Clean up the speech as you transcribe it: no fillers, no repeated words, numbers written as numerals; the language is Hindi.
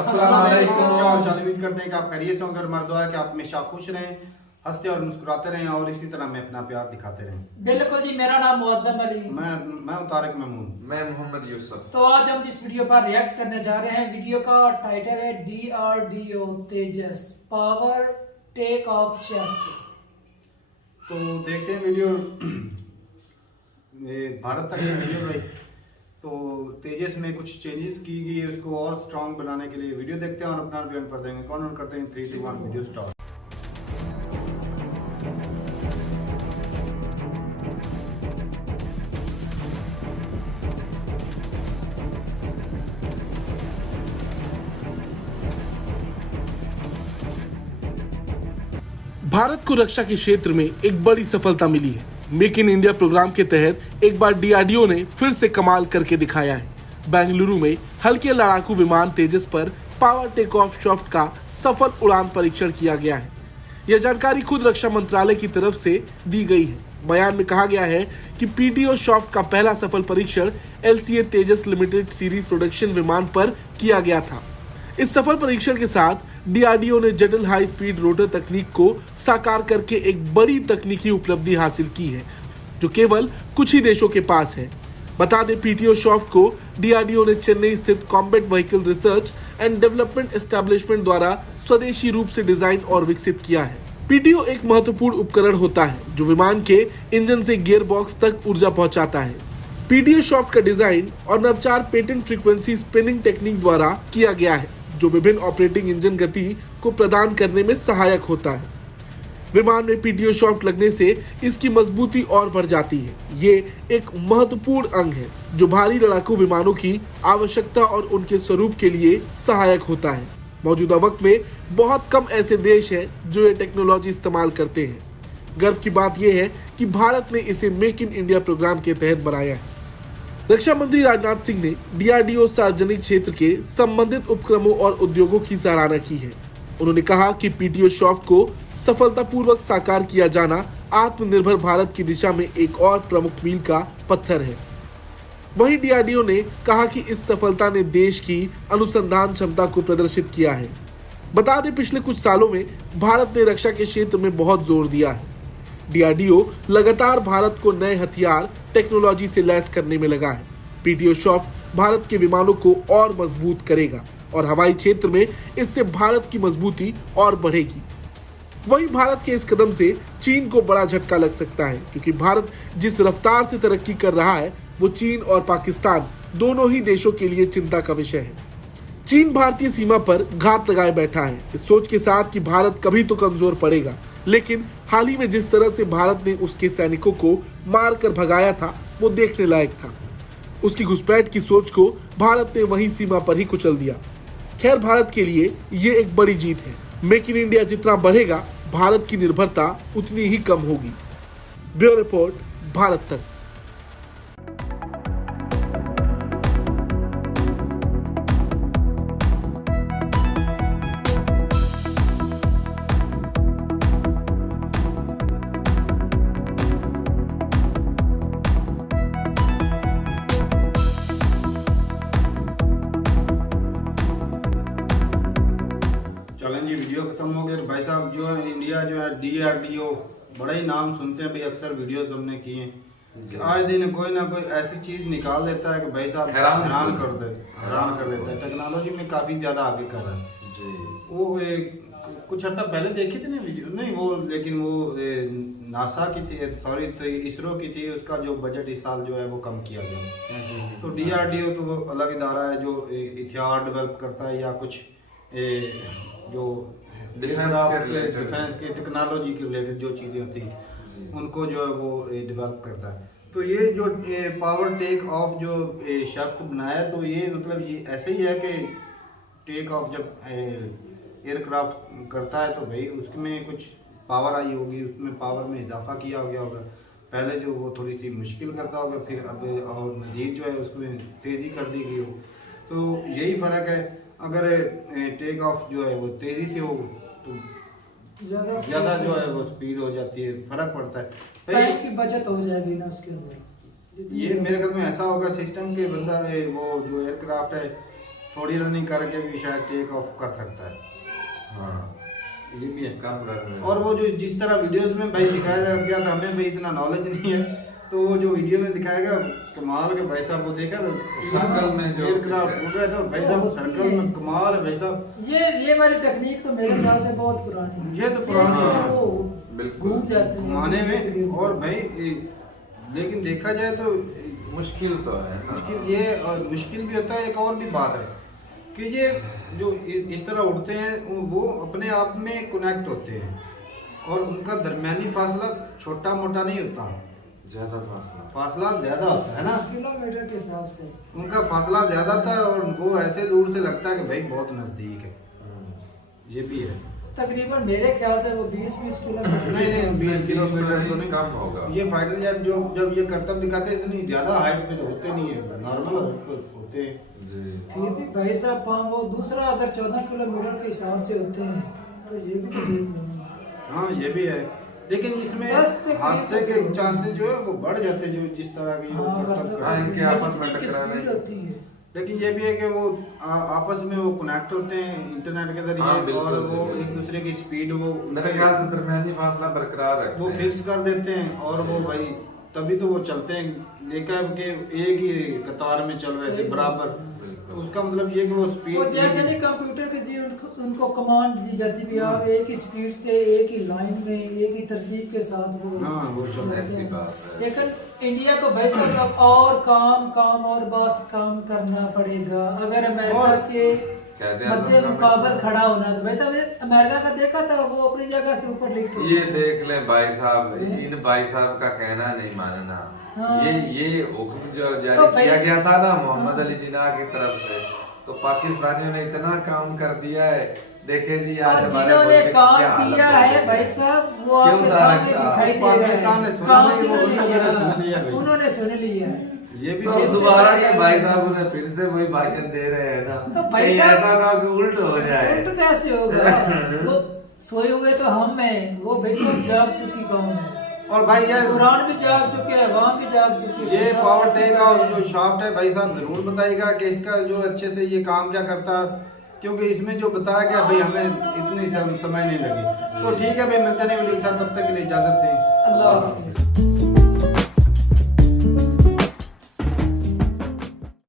अस्सलाम वालेकुम। क्या हाल चाल, उम्मीद करते हैं कि आप खैरियत से होंगे। हमारी दुआ है कि आप हमेशा खुश रहें, हंसते और मुस्कुराते रहें और इसी तरह हमें अपना प्यार दिखाते रहें। बिल्कुल जी, मेरा नाम मुअज्जम अली। मैं तारिक महमूद। मैं मोहम्मद यूसुफ। तो आज हम जिस वीडियो पर रिएक्ट करने जा रहे हैं, वीडियो का टाइटल है DRDO तेजस पावर टेक ऑफ शेफ्ट। तो देखते हैं वीडियो। ये भारत तक ये वीडियो भाई। तो तेजस में कुछ चेंजेस की गई है, उसको और स्ट्रांग बनाने के लिए वीडियो देखते हैं और अपना रिव्यू कर देंगे। कौन ऑन करते हैं 3, 2, 1 वीडियो स्टार्ट। भारत को रक्षा के क्षेत्र में एक बड़ी सफलता मिली है। मेक इन इंडिया प्रोग्राम के तहत एक बार डीआरडीओ ने फिर से कमाल करके दिखाया है। बेंगलुरु में हल्के लड़ाकू विमान तेजस पर पावर टेक ऑफ शाफ्ट का सफल उड़ान परीक्षण किया गया है। यह जानकारी खुद रक्षा मंत्रालय की तरफ से दी गई है। बयान में कहा गया है कि पीटीओ शाफ्ट का पहला सफल परीक्षण LCA तेजस लिमिटेड सीरीज प्रोडक्शन विमान पर किया गया था। इस सफल परीक्षण के साथ डीआरडीओ ने जटिल हाई स्पीड रोटर तकनीक को साकार करके एक बड़ी तकनीकी उपलब्धि हासिल की है, जो केवल कुछ ही देशों के पास है। बता दें, पीटीओ शाफ्ट को डीआरडीओ ने चेन्नई स्थित combat vehicle research and development establishment द्वारा स्वदेशी रूप से डिजाइन और विकसित किया है। पीटीओ एक महत्वपूर्ण उपकरण होता है जो विमान के इंजन से गियर बॉक्स तक ऊर्जा पहुंचाता है। पीटीओ शाफ्ट का डिजाइन और नवाचार पेटेंट फ्रीक्वेंसी स्पिनिंग टेक्निक द्वारा किया गया है, जो विभिन्न ऑपरेटिंग इंजन गति को प्रदान करने में सहायक होता है। विमान में पीटीओ शाफ्ट लगने से इसकी मजबूती और बढ़ जाती है। ये एक महत्वपूर्ण अंग है जो भारी लड़ाकू विमानों की आवश्यकता और उनके स्वरूप के लिए सहायक होता है। मौजूदा वक्त में बहुत कम ऐसे देश हैं जो ये टेक्नोलॉजी इस्तेमाल करते हैं। गर्व की बात यह है कि भारत ने इसे मेक इन इंडिया प्रोग्राम के तहत बनाया है। रक्षा मंत्री राजनाथ सिंह ने डीआरडीओ सार्वजनिक क्षेत्र के संबंधित उपक्रमों और उद्योगों की सराहना की है। उन्होंने कहा कि पीटीओ शाफ्ट को सफलतापूर्वक साकार किया जाना आत्मनिर्भर भारत की दिशा में एक और प्रमुख मील का पत्थर है। वहीं डीआरडीओ ने कहा कि इस सफलता ने देश की अनुसंधान क्षमता को प्रदर्शित किया है। बता दें, पिछले कुछ सालों में भारत ने रक्षा के क्षेत्र में बहुत जोर दिया है। डीआरडीओ लगातार भारत को नए हथियार टेक्नोलॉजी से लैस करने में लगा है। पीटीओ शाफ्ट भारत के विमानों को और मजबूत करेगा और हवाई क्षेत्र में इससे भारत की मजबूती और बढ़ेगी। वहीं भारत के इस कदम से चीन को बड़ा झटका लग सकता है, क्योंकि भारत जिस रफ्तार से तरक्की कर रहा है वो चीन और पाकिस्तान दोनों ही देशों के लिए चिंता का विषय है। चीन भारतीय सीमा पर घात लगाए बैठा है, इस सोच के साथ कि भारत कभी तो कमजोर पड़ेगा। लेकिन हाल ही में जिस तरह से भारत ने उसके सैनिकों को मार कर भगाया था वो देखने लायक था। उसकी घुसपैठ की सोच को भारत ने वहीं सीमा पर ही कुचल दिया। खैर, भारत के लिए ये एक बड़ी जीत है। मेक इन इंडिया जितना बढ़ेगा, भारत की निर्भरता उतनी ही कम होगी। ब्यूरो रिपोर्ट, भारत तक। चलें जी, वीडियो खत्म हो गया। भाई साहब जो है इंडिया जो है डीआरडीओ बड़ा ही नाम सुनते हैं भाई, अक्सर वीडियोस हमने किए हैं कि आए दिन कोई ना कोई ऐसी चीज निकाल लेता है कि भाई साहब हैरान कर देता है। टेक्नोलॉजी में काफी ज्यादा आगे कर रहा है जी। वो कुछ हफ्ता पहले देखी थी ना वीडियो, नहीं वो, लेकिन वो नासा की थी, सॉरी इसरो की थी। उसका जो बजट इस साल जो है वो कम किया गया। तो डीआरडीओ तो वो अलग इदारा है जो हथियार डेवलप करता है या कुछ जो डिफेंस के टेक्नोलॉजी के रिलेटेड जो चीज़ें होती हैं उनको जो है वो डेवलप करता है। तो ये जो पावर टेक ऑफ जो शाफ्ट बनाया, तो ये मतलब ये ऐसे ही है कि टेक ऑफ जब एयरक्राफ्ट करता है तो भाई उसमें कुछ पावर आई होगी, उसमें पावर में इजाफा किया गया होगा। पहले जो वो थोड़ी सी मुश्किल करता होगा, फिर अब और मज़ीद जो है उसमें तेज़ी कर दी गई हो। तो यही फ़र्क है। अगर टेक ऑफ जो है वो तेज़ी से हो तो ज़्यादा जो है वो स्पीड हो जाती है, फ़र्क पड़ता है। टाइम की बचत हो जाएगी ना उसके अंदर। ये मेरे ख्याल में ऐसा होगा सिस्टम के बंदा वो जो एयरक्राफ्ट है थोड़ी रनिंग करके भी शायद टेक ऑफ कर सकता है। हाँ, ये भी है। कम रन में। और वो जो जिस तरह वीडियोस में भाई दिखाया गया था, हमें भाई इतना नॉलेज नहीं है, तो वो जो वीडियो में दिखाया गया कमाल के भाई साहब, वो देखा तो सर्कल में जो एयरक्राफ्ट उड़ रहा था भाई साहब, सर्कल में कमाल है भाई साहब। ये वाली टेक्निक तो मेरे ख्याल से बहुत पुरानी है। ये तो पुरानी है वो बिल्कुल घूम जाते हैं घुमाने में। और भाई लेकिन देखा जाए तो मुश्किल तो है ना। मुश्किल ये और मुश्किल भी होता है। एक और भी बात है कि ये जो इस तरह उड़ते हैं वो अपने आप में कनेक्ट होते हैं और उनका दरमियानी फासला छोटा मोटा नहीं होता, ज्यादा फासला। फासला ज्यादा होता है ना, किलोमीटर के हिसाब से उनका फासला ज्यादा था और वो ऐसे दूर से लगता है कि भाई बहुत नजदीक है। ये भी है। तकरीबन मेरे ख्याल से वो 20-20 किलोमीटर। नहीं 20 किलोमीटर तो नहीं, कम होगा। ये फाइटर जेट जो जब ये करतब दिखाते हैं इतनी ज्यादा हाइट पे तो होते नहीं है, नॉर्मल होते हैं। जी। फिर भी भाई साहब वो दूसरा अगर 14 किलोमीटर के हिसाब से होते हैं तो ये भी तो देख लेंगे। हाँ ये भी है, लेकिन इसमें बस तकरीबन हादसे के चांसेस जो है वो बढ़ जाते हैं, जो जिस तरह की वो करतब हाँ, इनके आपस में इनकी टकराने स्पीड होती है। लेकिन ये भी है कि वो आपस में वो कनेक्ट होते हैं इंटरनेट के हाँ, जरिए बिल्कुल, और वो बिल्कुल। एक दूसरे की स्पीड वो मेरे ख्याल से दरमियानी फासला बरकरार रखते वो हैं। फिक्स कर देते हैं और वो भाई तभी तो वो चलते हैं। देखा कि एक ही कतार में चल रहे थे बराबर, तो उसका मतलब ये कि वो स्पीड वो जैसे नहीं कंप्यूटर के जी उनको कमांड दी जाती भी आप एक ही स्पीड से एक ही लाइन में एक ही तरतीब के साथ वो हाँ वो चल रहे ऐसी बात है। लेकिन इंडिया को भाई साहब और काम और बस काम करना पड़ेगा। अगर अमेरिका और के कहते मध्य हैं मुकाबल खड़ा होना तो भाई साहब अमेरिका का देखा था वो अपनी जगह से ऊपर लिफ्ट हो ये देख लें भाई साहब, इन भाई साहब का कहना नहीं मानना। हाँ। ये हुक्म जो तो जारी भाई- किया गया था ना मोहम्मद अली जिन्ना की तरफ से, तो पाकिस्तानियों ने इतना काम कर दिया है। देखे जी आज और हमारे जिन्होंने मुल्क की काम क्या हालत किया हो है गई भाई साहब वो क्यों आपके तारक सामने साहब? दिखाई दे रहा है। पाकिस्तान ने सुन काम लिया, वो जिन्होंने उन्होंने किया, सुन लिया भाई। उन्होंने सुन लिया है। ये भी तो तो दोबारा ये भाई साहब उन्हें फिर से वही भाषण दे रहे हैं ना, तो भाई कहीं साहब- ऐसा ना हो कि उल्ट हो जाए। उल्ट कैसे होगा? वो सोए हुए तो हम हैं, वो भाई साहब जाग चुकी कौन है? और भाई ये कुरान भी जाग चुके हैं, वहाँ भी जाग चुके हैं। ये पावर टेक और जो शाफ्ट है भाई साहब जरूर बताइएगा कि इसका जो अच्छे से ये काम क्या करता है, क्योंकि इसमें जो बताया गया भाई हमें इतनी समय नहीं लगी। तो ठीक है भाई, मिलते नहीं वीडियो के साथ, तब तक के लिए इजाजत दें। अल्लाह हाफिज़।